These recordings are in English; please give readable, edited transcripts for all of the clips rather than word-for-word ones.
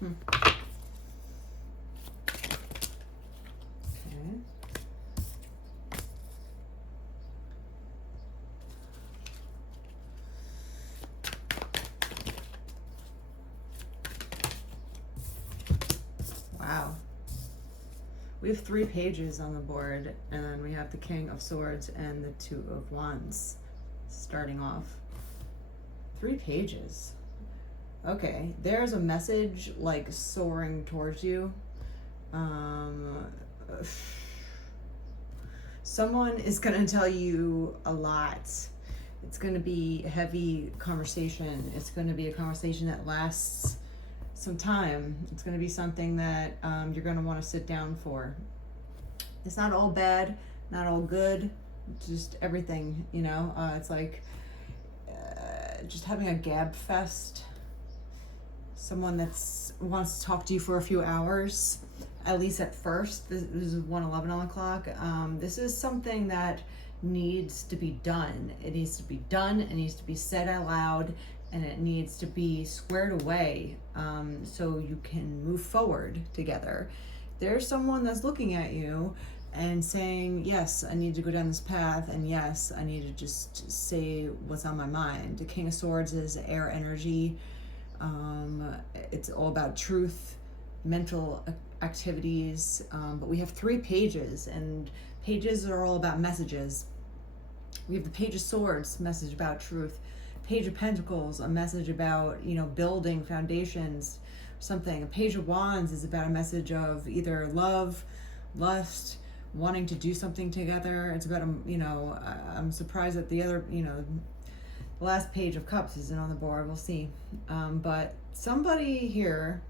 Okay. Wow. We have 3 pages on the board, and then we have the King of Swords and the Two of Wands starting off. 3 pages. Okay, there's a message like soaring towards you. Someone is going to tell you a lot. It's going to be a heavy conversation. It's going to be a conversation that lasts some time. It's going to be something that you're going to want to sit down for. It's not all bad, not all good, just everything, you know. It's like just having a gab fest. Someone that's wants to talk to you for a few hours, at least at first. This is 1:11 on the clock. This is something that needs to be done. It needs to be done. It needs to be said out loud, and it needs to be squared away so you can move forward together. There's someone that's looking at you and saying, yes, I need to go down this path, and yes, I need to just say what's on my mind. The King of Swords is air energy. It's all about truth, mental activities, but we have 3 pages, and pages are all about messages. We have the Page of Swords, message about truth. Page of Pentacles, a message about, you know, building foundations, something. A Page of Wands is about a message of either love, lust, wanting to do something together. It's about, you know, I'm surprised that the other, you know, the last Page of Cups isn't on the board. We'll see. But somebody here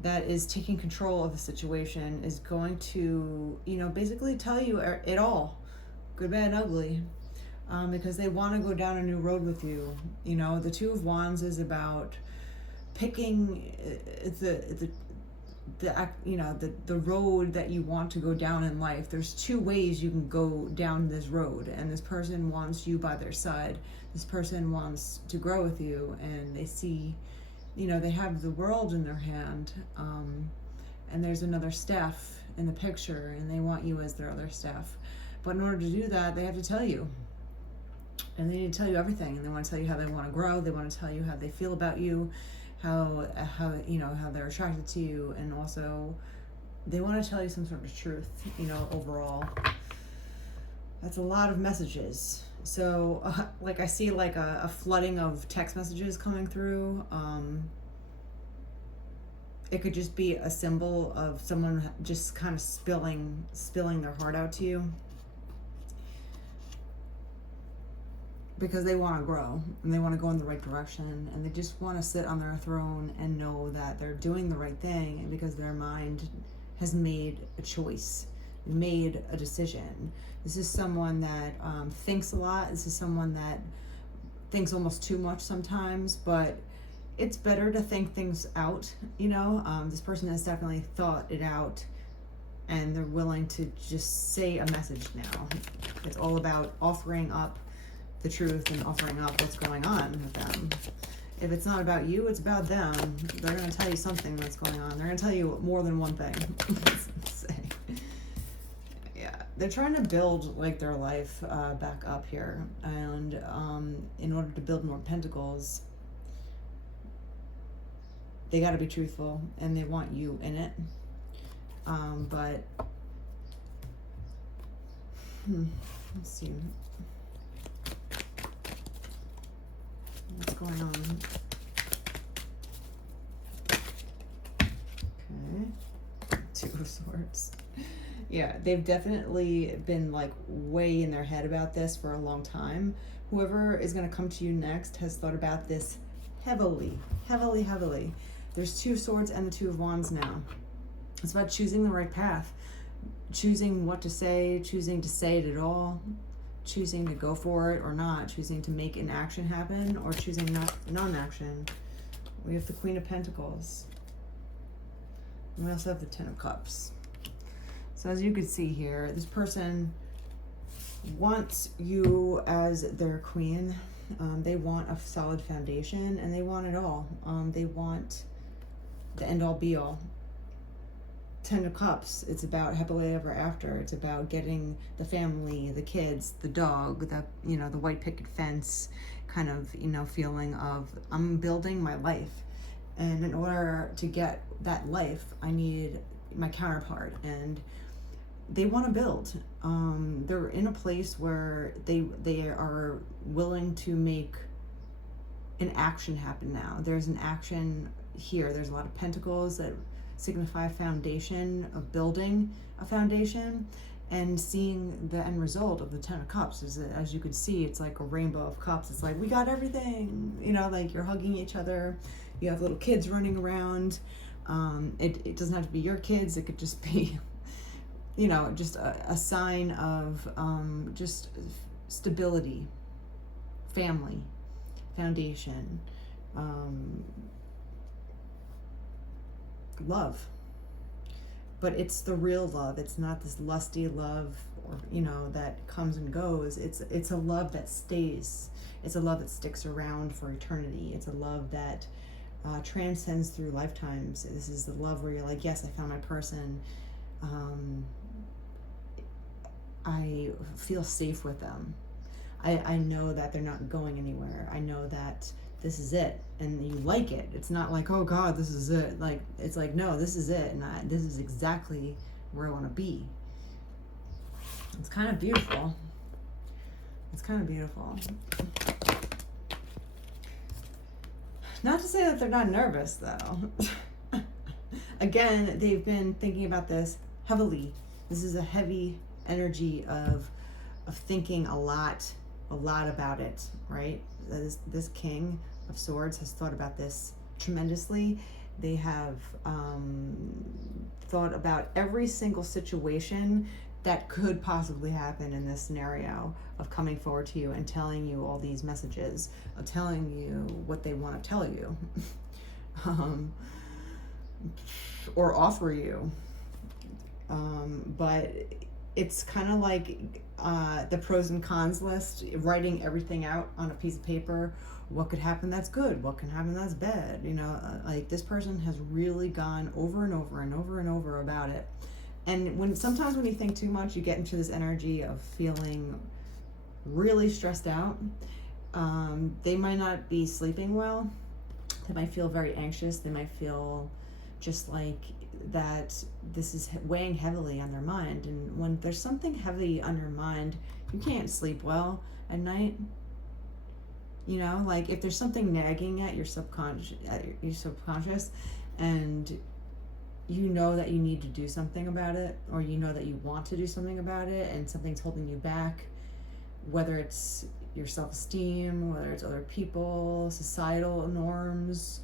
that is taking control of the situation is going to, you know, basically tell you it all, good, bad, and ugly, because they want to go down a new road with you. You know, the Two of Wands is about picking the road that you want to go down in life. There's 2 ways you can go down this road, and this person wants you by their side. This person wants to grow with you, and they see, you know, they have the world in their hand, and there's another staff in the picture, and they want you as their other staff. But in order to do that, they have to tell you, and they need to tell you everything, and they want to tell you how they want to grow. They want to tell you how they feel about you, how you know, how they're attracted to you, and also they want to tell you some sort of truth, you know, overall. That's a lot of messages. So like I see like a flooding of text messages coming through. It could just be a symbol of someone just kind of spilling their heart out to you, because they want to grow and they want to go in the right direction, and they just want to sit on their throne and know that they're doing the right thing, and because their mind has made a choice, made a decision. This is someone that thinks a lot. This is someone that thinks almost too much sometimes, but it's better to think things out, you know. This person has definitely thought it out, and they're willing to just say a message now. It's all about offering up the truth and offering up what's going on with them. If it's not about you, it's about them. They're going to tell you something that's going on. They're going to tell you more than one thing. Yeah, they're trying to build like their life back up here, and in order to build more pentacles, they got to be truthful, and they want you in it. But let's see. What's going on? Okay. Two of Swords. Yeah, they've definitely been like way in their head about this for a long time. Whoever is going to come to you next has thought about this heavily. There's 2 of Swords and the 2 of Wands now. It's about choosing the right path, choosing what to say, choosing to say it at all, choosing to go for it or not, choosing to make an action happen or choosing non-action. We have the Queen of Pentacles. And we also have the Ten of Cups. So as you can see here, this person wants you as their queen. They want a solid foundation, and they want it all. They want the end all be all. Ten of Cups, it's about happily ever after. It's about getting the family, the kids, the dog, the white picket fence kind of, feeling of I'm building my life. And in order to get that life, I need my counterpart, and they want to build. They're in a place where they are willing to make an action happen now. There's an action here. There's a lot of pentacles that signify foundation, of building a foundation, and seeing the end result of the Ten of Cups is, as you could see, it's like a rainbow of cups. It's like, we got everything, like you're hugging each other, you have little kids running around. It doesn't have to be your kids, it could just be just a sign of just stability, family, foundation, love. But it's the real love. It's not this lusty love, or that comes and goes. It's a love that stays. It's a love that sticks around for eternity. It's a love that transcends through lifetimes. This is the love where you're like, yes, I found my person. I feel safe with them. I know that they're not going anywhere. I know that this is it, and you like it. It's not like, oh God, this is it. Like, it's like, no, this is it, and this is exactly where I want to be. It's kind of beautiful. It's kind of beautiful. Not to say that they're not nervous, though. Again, they've been thinking about this heavily. This is a heavy energy of thinking a lot about it, right? This King of Swords has thought about this tremendously. They have thought about every single situation that could possibly happen in this scenario of coming forward to you and telling you all these messages, of telling you what they want to tell you, or offer you. But it's kind of like the pros and cons list, writing everything out on a piece of paper. What could happen that's good? What can happen that's bad? Like this person has really gone over and over and over and over about it. And sometimes when you think too much, you get into this energy of feeling really stressed out. They might not be sleeping well. They might feel very anxious. They might feel just like that this is weighing heavily on their mind. And when there's something heavy on your mind, you can't sleep well at night. Like if there's something nagging at your subconscious, and you know that you need to do something about it, or you know that you want to do something about it, and something's holding you back, whether it's your self-esteem, whether it's other people, societal norms,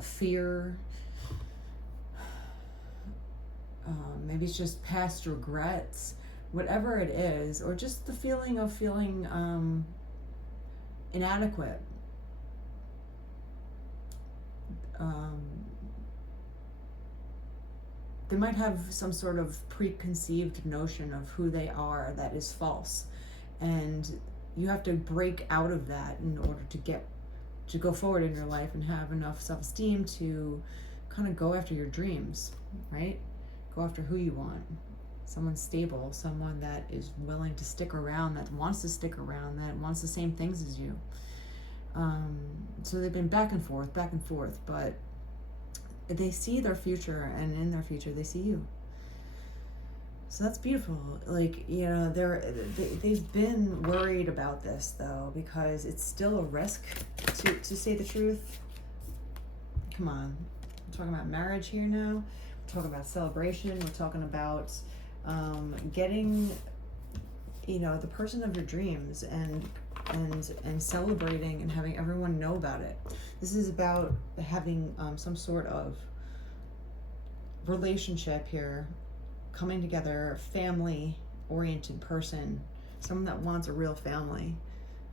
fear, maybe it's just past regrets, whatever it is, or just the feeling of feeling inadequate. They might have some sort of preconceived notion of who they are that is false, and you have to break out of that in order to go forward in your life and have enough self-esteem to kind of go after your dreams, right? Go after who you want. Someone stable, someone that is willing to stick around, that wants to stick around, that wants the same things as you. So they've been back and forth, but they see their future, and in their future they see you. So that's beautiful. Like, they've been worried about this though, because it's still a risk to say the truth. Come on, we're talking about marriage here now. We're talking about celebration. We're talking about getting, the person of your dreams and celebrating and having everyone know about it. This is about having some sort of relationship here, coming together, family-oriented person, someone that wants a real family,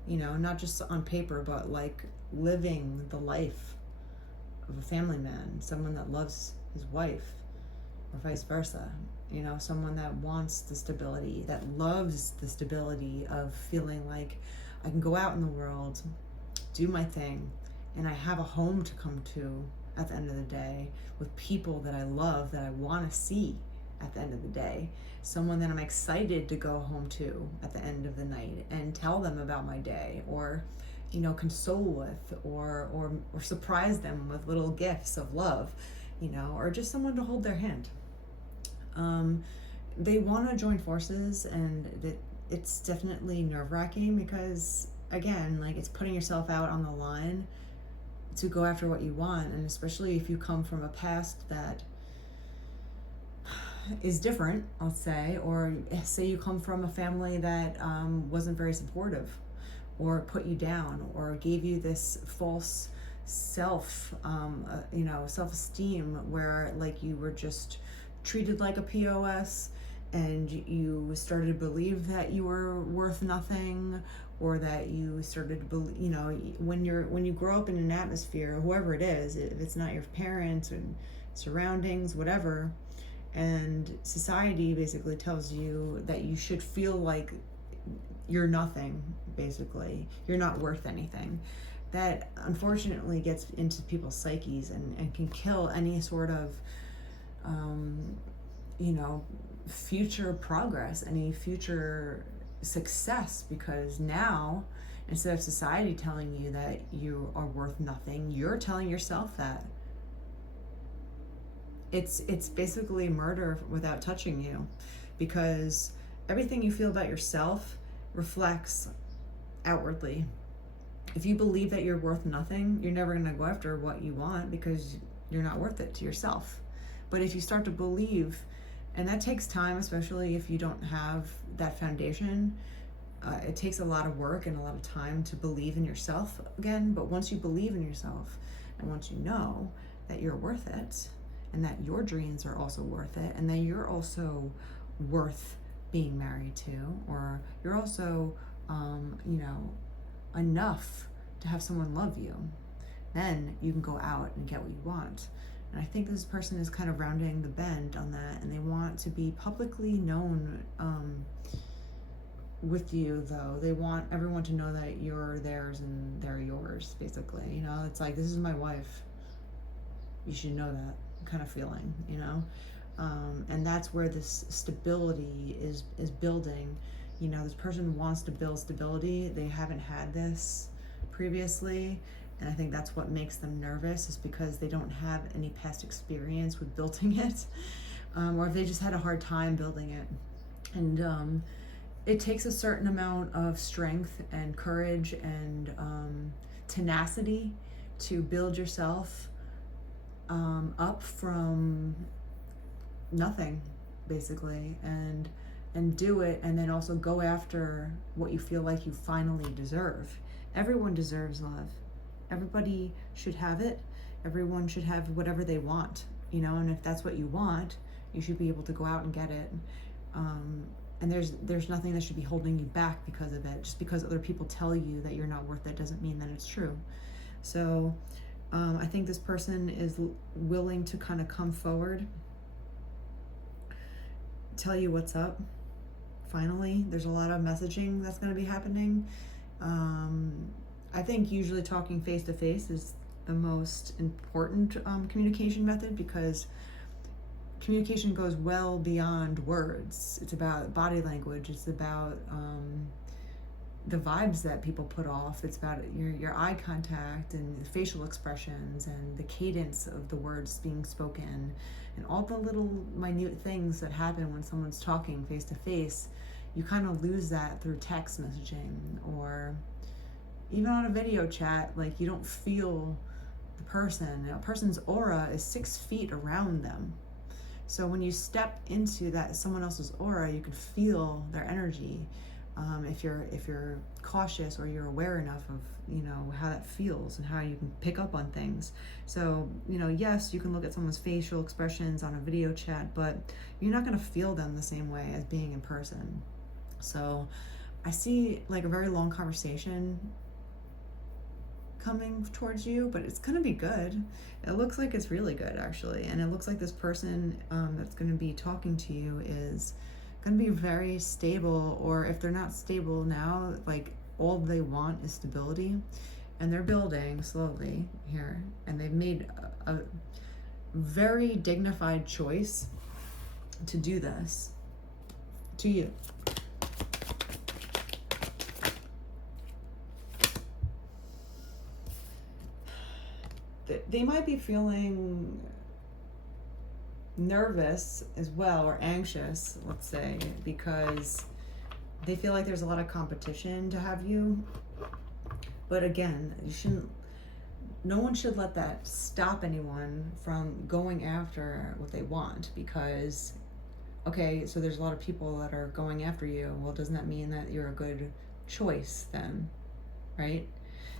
not just on paper, but like living the life of a family man, someone that loves his wife, or vice versa. Someone that wants the stability, that loves the stability of feeling like I can go out in the world, do my thing, and I have a home to come to, at the end of the day, with people that I love, that I want to see at the end of the day, someone that I'm excited to go home to at the end of the night and tell them about my day, or console with, or surprise them with little gifts of love, or just someone to hold their hand. They want to join forces, and it's definitely nerve-wracking because, again, like, it's putting yourself out on the line to go after what you want, and especially if you come from a past that is different, I'll say, or say you come from a family that wasn't very supportive, or put you down, or gave you this false self-esteem, where like you were just treated like a POS, and you started to believe that you were worth nothing, or that you started to believe, when you grow up in an atmosphere, whoever it is, if it's not your parents or surroundings, whatever, and society basically tells you that you should feel like you're nothing, basically, you're not worth anything, that unfortunately gets into people's psyches and can kill any sort of future progress, any future success, because now, instead of society telling you that you are worth nothing, you're telling yourself that. It's basically murder without touching you, because everything you feel about yourself reflects outwardly. If you believe that you're worth nothing, you're never going to go after what you want, because you're not worth it to yourself. But if you start to believe, and that takes time, especially if you don't have that foundation, it takes a lot of work and a lot of time to believe in yourself again. But once you believe in yourself, and once you know that you're worth it, and that your dreams are also worth it, and that you're also worth being married to, or you're also enough to have someone love you, then you can go out and get what you want. And I think this person is kind of rounding the bend on that, and they want to be publicly known with you, though. They want everyone to know that you're theirs and they're yours, basically. It's like, this is my wife, you should know that kind of feeling, and that's where this stability is building. This person wants to build stability. They haven't had this previously, and I think that's what makes them nervous, is because they don't have any past experience with building it, or if they just had a hard time building it. And it takes a certain amount of strength and courage and tenacity to build yourself up from nothing, basically, and do it, and then also go after what you feel like you finally deserve. Everyone deserves love. Everybody should have it. Everyone should have whatever they want, and if that's what you want, you should be able to go out and get it. And there's nothing that should be holding you back because of it. Just because other people tell you that you're not worth it doesn't mean that it's true. So I think this person is willing to kind of come forward, tell you what's up. Finally, there's a lot of messaging that's going to be happening. I think usually talking face to face is the most important communication method, because communication goes well beyond words. It's about body language. It's about the vibes that people put off. It's about your eye contact and the facial expressions and the cadence of the words being spoken, and all the little minute things that happen when someone's talking face to face. You kind of lose that through text messaging, or even on a video chat. Like, you don't feel the person. A person's aura is 6 feet around them. So when you step into that someone else's aura, you can feel their energy. If you're cautious, or you're aware enough of how that feels and how you can pick up on things. So yes, you can look at someone's facial expressions on a video chat, but you're not going to feel them the same way as being in person. So I see like a very long conversation coming towards you, but it's going to be good. It looks like it's really good, actually, and it looks like this person that's going to be talking to you is going to be very stable, or if they're not stable now, like all they want is stability. and they're building slowly here, and they've made a very dignified choice to do this to you. They might be feeling nervous as well, or anxious, let's say, because they feel like there's a lot of competition to have you. But again, no one should let that stop anyone from going after what they want, because, okay, so there's a lot of people that are going after you. Well, doesn't that mean that you're a good choice then, right?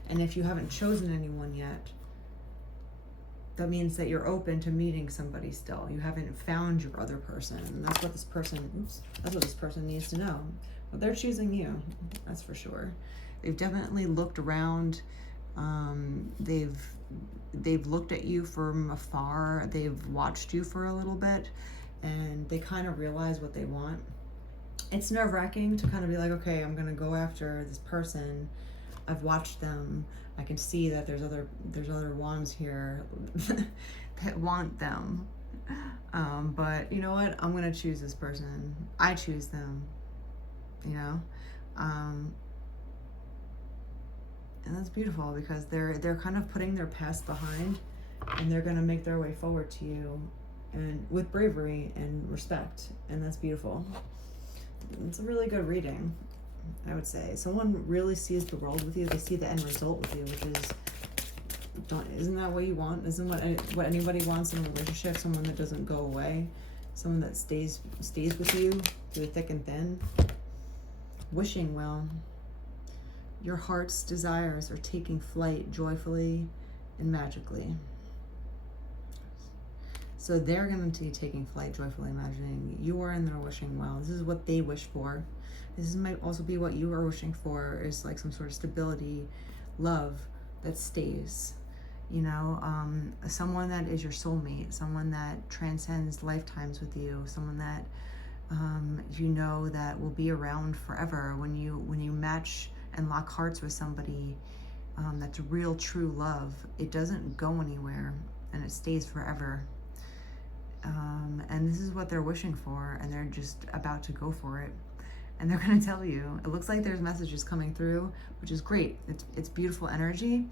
And if you haven't chosen anyone yet, that means that you're open to meeting somebody still. You haven't found your other person. And that's what this person needs to know. But they're choosing you, that's for sure. They've definitely looked around. They've looked at you from afar. They've watched you for a little bit, and they kind of realize what they want. It's nerve-wracking to kind of be like, okay, I'm gonna go after this person. I've watched them. I can see that there's other wands here that want them. But you know what? I'm gonna choose this person. I choose them. You know, and that's beautiful, because they're kind of putting their past behind, and they're gonna make their way forward to you, and with bravery and respect, and that's beautiful. It's a really good reading, I would say. Someone really sees the world with you. They see the end result with you, which is, isn't that what you want? Isn't what anybody wants in a relationship? Someone that doesn't go away, someone that stays with you through thick and thin. Wishing well. Your heart's desires are taking flight joyfully and magically. So they're going to be taking flight joyfully, imagining you are in their wishing well. This is what they wish for. This might also be what you are wishing for, is like some sort of stability, love that stays. You know, someone that is your soulmate, someone that transcends lifetimes with you, someone that you know that will be around forever. When you match and lock hearts with somebody, that's real, true love. It doesn't go anywhere, and it stays forever. And this is what they're wishing for, and they're just about to go for it. And they're going to tell you. It looks like there's messages coming through, which is great. It's beautiful energy.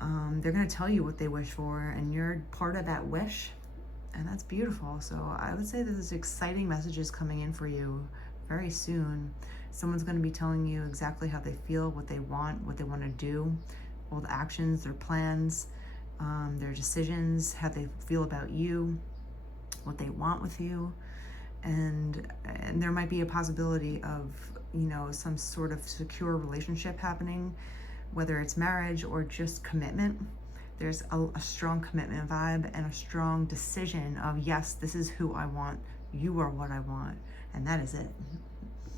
They're going to tell you what they wish for, and you're part of that wish, and that's beautiful. So I would say that there's exciting messages coming in for you very soon. Someone's going to be telling you exactly how they feel, what they want to do, all the actions, their plans, their decisions, how they feel about you, what they want with you. And there might be a possibility of, you know, some sort of secure relationship happening, whether it's marriage or just commitment. There's a strong commitment vibe and a strong decision of, yes, this is who I want. You are what I want. And that is it.